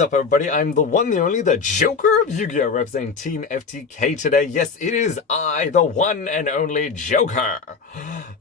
is up, everybody? I'm the one, the only, the Joker of Yu-Gi-Oh! Representing Team FTK today. Yes, it is I, the one and only Joker.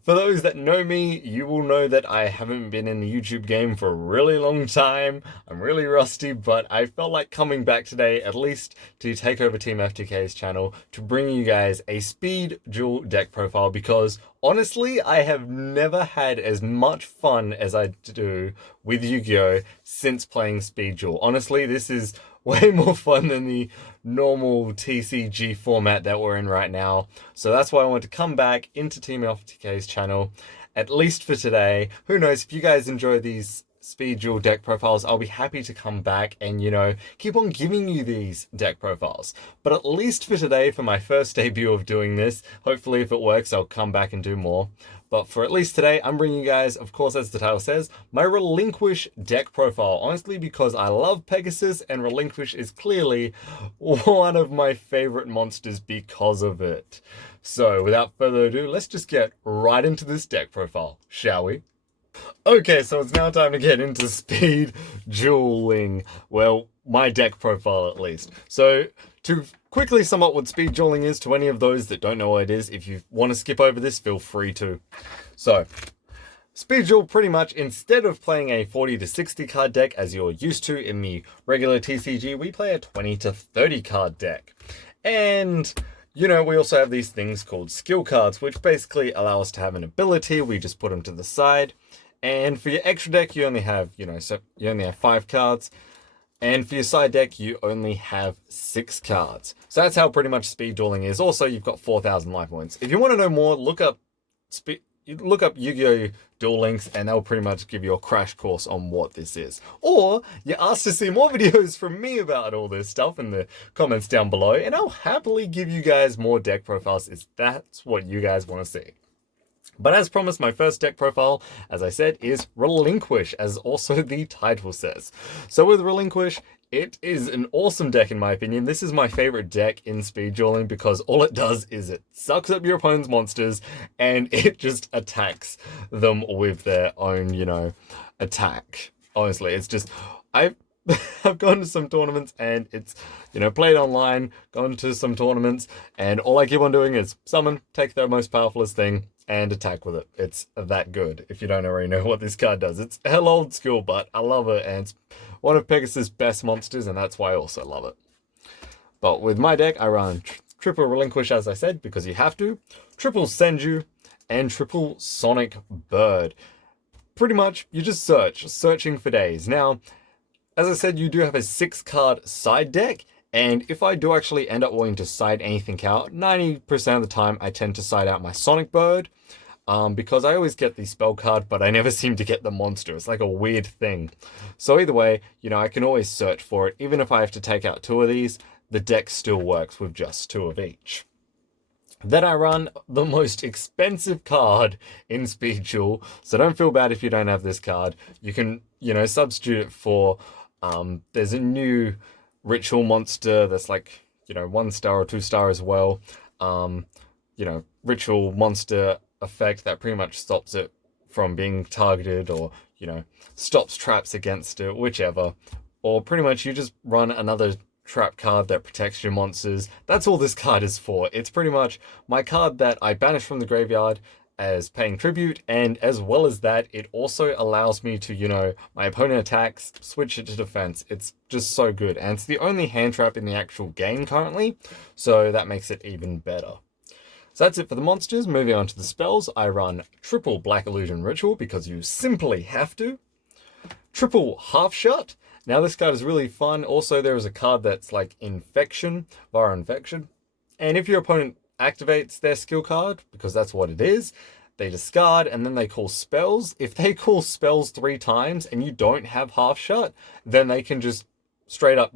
For those that know me, you will know that I haven't been in the YouTube game for a really long time. I'm really rusty, but I felt like coming back today, at least to take over Team FTK's channel, to bring you guys a speed duel deck profile, because honestly, I have never had as much fun as I do with Yu-Gi-Oh! Since playing Speed Duel. Honestly, this is way more fun than the normal TCG format that we're in right now. So that's why I want to come back into Team FTK's channel, at least for today. Who knows, if you guys enjoy these Speed Duel deck profiles, I'll be happy to come back and, you know, keep on giving you these deck profiles. But at least for today, for my first debut of doing this, hopefully if it works, I'll come back and do more. But for at least today, I'm bringing you guys, of course, as the title says, my Relinquish deck profile. Honestly, because I love Pegasus, and Relinquish is clearly one of my favorite monsters because of it. So without further ado, let's just get right into this deck profile, shall we? Okay, so it's now time to get into speed dueling. Well, my deck profile at least. So to quickly sum up what speed dueling is to any of those that don't know what it is, if you want to skip over this, feel free to. So, speed duel, pretty much, instead of playing a 40 to 60 card deck as you're used to in the regular TCG, we play a 20 to 30 card deck. And you know, we also have these things called skill cards, which basically allow us to have an ability. We just put them to the side. And for your extra deck, you only have, so you only have 5 cards. And for your side deck, you only have 6 cards. So that's how pretty much speed dueling is. Also, you've got 4,000 life points. If you want to know more, look up Yu-Gi-Oh! Duel Links, and they'll pretty much give you a crash course on what this is. Or you're asked to see more videos from me about all this stuff in the comments down below, and I'll happily give you guys more deck profiles if that's what you guys want to see. But as promised, my first deck profile, as I said, is Relinquish, as also the title says. So with Relinquish, it is an awesome deck in my opinion. This is my favorite deck in speed dueling because all it does is it sucks up your opponent's monsters and it just attacks them with their own, attack. Honestly, it's just, I've gone to some tournaments and it's, played online, gone to some tournaments, and all I keep on doing is summon, take their most powerfulest thing, and attack with it. It's that good, if you don't already know what this card does. It's hell old school, but I love it, and it's one of Pegasus' best monsters, and that's why I also love it. But with my deck, I run triple Relinquish, as I said, because you have to, triple Senju, and triple Sonic Bird. Pretty much, you just searching for days. Now, as I said, you do have a 6-card side deck, and if I do actually end up wanting to side anything out, 90% of the time I tend to side out my Sonic Bird, because I always get the spell card, but I never seem to get the monster. It's like a weird thing. So either way, I can always search for it. Even if I have to take out 2 of these, the deck still works with just 2 of each. Then I run the most expensive card in Speed Duel, so don't feel bad if you don't have this card. You can, substitute it for, there's a new ritual monster that's like, 1-star or 2-star as well. Ritual monster effect that pretty much stops it from being targeted, or, stops traps against it, whichever. Or pretty much you just run another trap card that protects your monsters. That's all this card is for. It's pretty much my card that I banish from the graveyard as paying tribute, and as well as that, it also allows me to, my opponent attacks, switch it to defense. It's just so good, and it's the only hand trap in the actual game currently, so that makes it even better. So that's it for the monsters. Moving on to the spells, I run triple Black Illusion Ritual because you simply have to. Triple Half Shut. Now this card is really fun. Also, there is a card that's like Infection, Viral Infection. And if your opponent activates their skill card, because that's what it is, they discard and then they call spells. If they call spells 3 times and you don't have Half Shut, then they can just straight up,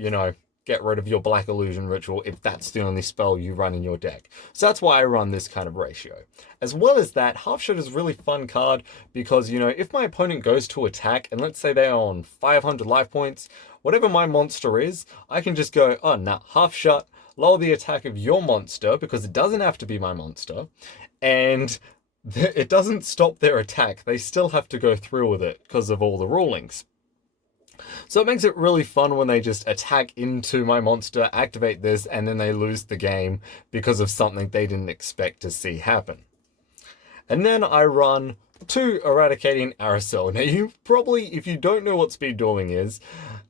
get rid of your Black Illusion Ritual if that's the only spell you run in your deck. So that's why I run this kind of ratio. As well as that, Half Shut is a really fun card because, if my opponent goes to attack and let's say they're on 500 life points, whatever my monster is, I can just go, oh, nah, Half Shut, lower the attack of your monster because it doesn't have to be my monster, and it doesn't stop their attack. They still have to go through with it because of all the rulings. So it makes it really fun when they just attack into my monster, activate this, and then they lose the game because of something they didn't expect to see happen. And then I run 2 Eradicating Aerosol. Now you probably, if you don't know what speed dueling is,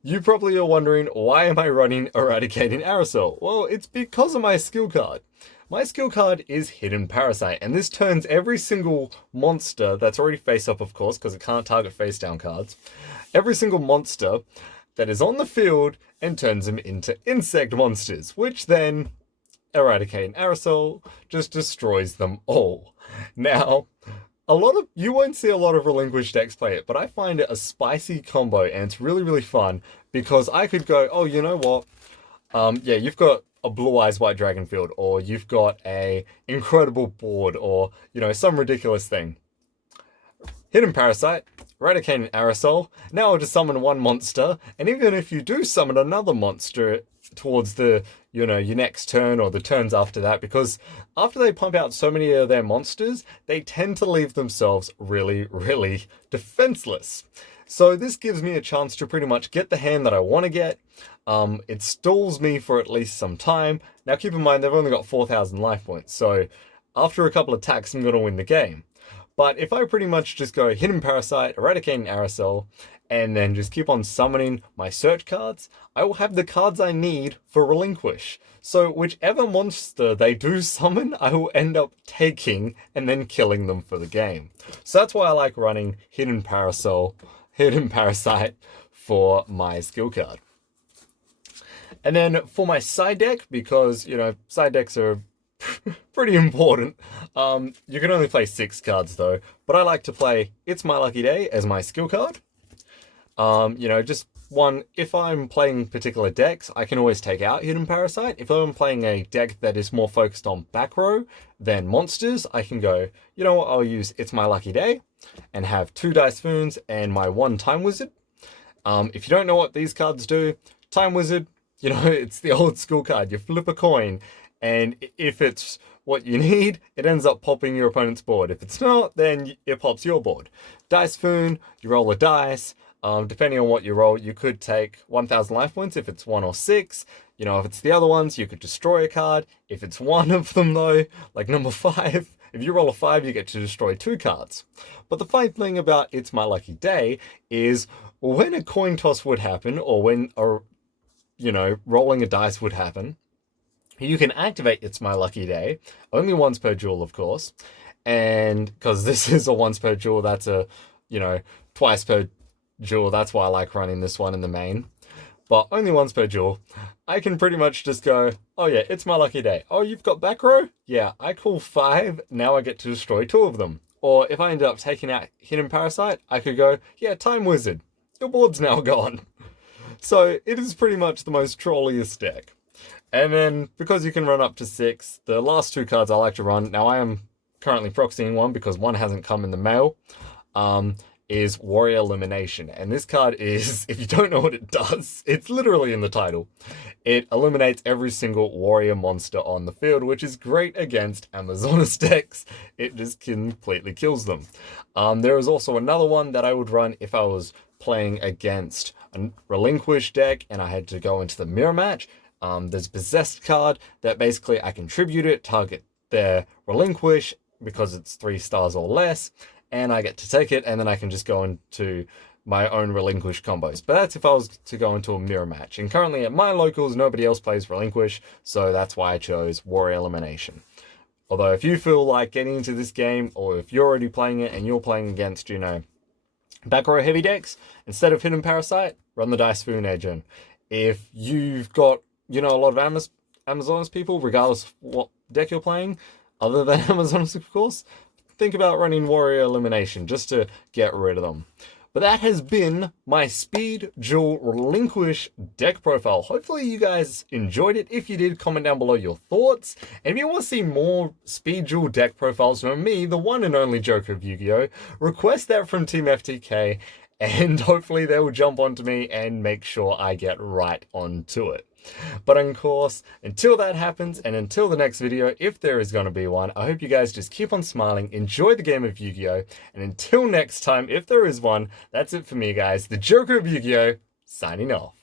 you probably are wondering, why am I running Eradicating Aerosol? Well, it's because of my skill card. My skill card is Hidden Parasite, and this turns every single monster that's already face up, of course, because it can't target face down cards, every single monster that is on the field and turns them into insect monsters, which then Eradicating Aerosol just destroys them all. Now, you won't see a lot of Relinquished decks play it, but I find it a spicy combo, and it's really, really fun because I could go, oh, you know what? Yeah, you've got a Blue Eyes White Dragon field, or you've got a incredible board, or, you know, some ridiculous thing. Hidden Parasite, Eradicating Aerosol. Now I'll just summon one monster, and even if you do summon another monster towards the, you know, your next turn or the turns after that, because after they pump out so many of their monsters, they tend to leave themselves really, really defenseless. So this gives me a chance to pretty much get the hand that I want to get. It stalls me for at least some time. Now keep in mind, they've only got 4,000 life points, so after a couple attacks, I'm going to win the game. But if I pretty much just go Hidden Parasite, Eradicating Aerosol, and then just keep on summoning my search cards, I will have the cards I need for Relinquish. So whichever monster they do summon, I will end up taking and then killing them for the game. So that's why I like running Hidden Parasite for my skill card. And then for my side deck, because, you know, side decks are pretty important. You can only play 6 cards though, but I like to play It's My Lucky Day as my skill card. You know, just one, if I'm playing particular decks, I can always take out Hidden Parasite. If I'm playing a deck that is more focused on back row than monsters, I can go, you know what, I'll use It's My Lucky Day and have 2 Dice Spoons and my 1 Time Wizard. If you don't know what these cards do, Time Wizard, you know, it's the old school card. You flip a coin, and if it's what you need, it ends up popping your opponent's board. If it's not, then it pops your board. Dice Spoon, you roll a dice. Depending on what you roll, you could take 1,000 life points if it's 1 or 6. You know, if it's the other ones, you could destroy a card. If it's one of them though, like number 5, if you roll a 5, you get to destroy 2 cards. But the fun thing about It's My Lucky Day is when a coin toss would happen, or when rolling a dice would happen, you can activate It's My Lucky Day, only once per duel, of course. And because this is a once per duel, that's a, you know, twice per duel. That's why I like running this one in the main. But only once per duel. I can pretty much just go, oh yeah, It's My Lucky Day. Oh, you've got back row? Yeah, I call 5. Now I get to destroy 2 of them. Or if I end up taking out Hidden Parasite, I could go, yeah, Time Wizard. Your board's now gone. So it is pretty much the most trolliest deck. And then, because you can run up to 6, the last 2 cards I like to run, now I am currently proxying one because one hasn't come in the mail, is Warrior Elimination. And this card is, if you don't know what it does, it's literally in the title. It eliminates every single warrior monster on the field, which is great against Amazonas decks. It just completely kills them. There is also another one that I would run if I was playing against a Relinquished deck and I had to go into the mirror match. There's Possessed card that basically I can tribute it, target their Relinquish because it's 3 stars or less, and I get to take it, and then I can just go into my own Relinquish combos. But that's if I was to go into a mirror match. And currently at my locals, nobody else plays Relinquish, so that's why I chose Warrior Elimination. Although if you feel like getting into this game, or if you're already playing it and you're playing against, you know, back row heavy decks, instead of Hidden Parasite, run the Dice Spoon Agent. If you've got, you know, a lot of Amazonas people, regardless of what deck you're playing, other than Amazonas, of course, think about running Warrior Elimination just to get rid of them. But that has been my Speed Duel Relinquish deck profile. Hopefully you guys enjoyed it. If you did, comment down below your thoughts. And if you want to see more Speed Duel deck profiles from me, the one and only Joker of Yu-Gi-Oh!, request that from Team FTK, and hopefully they will jump onto me and make sure I get right onto it. But of course, until that happens, and until the next video, if there is going to be one, I hope you guys just keep on smiling, enjoy the game of Yu-Gi-Oh! And until next time, if there is one, that's it for me, guys. The Joker of Yu-Gi-Oh! signing off.